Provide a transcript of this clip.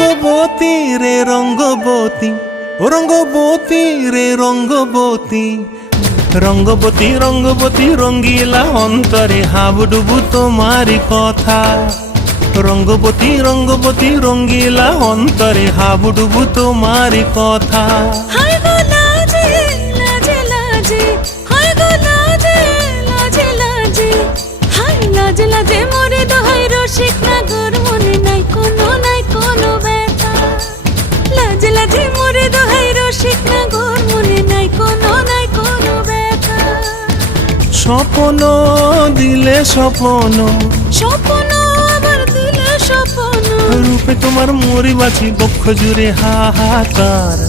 রঙ্গবতী রে রঙ্গবতী, ও রঙ্গবতী রে রঙ্গবতী, রঙ্গবতী রঙ্গবতী রঙ্গিলা অন্তরে হাবুডুবু তোমারি কথা। রঙ্গবতী রঙ্গবতী রঙ্গিলা অন্তরে হাবুডুবু তোমারি কথা। হায় গো লাজে লাজে লাজে, হায় গো লাজে লাজে লাজে, হায় লাজে লাজে মোরে দোহাই রসিক নাগর, মনে নাই কোনো ব্যথা। লাজে লাজে মোরে দোহাই রসিক নাগর, মনে নাই কোনো ব্যথা। স্বপ্ন দিলে স্বপ্ন, স্বপ্ন আবার দিলে স্বপ্ন, রূপে তোমার মরি বাছি বক্ষ জুড়ে হাহাকার।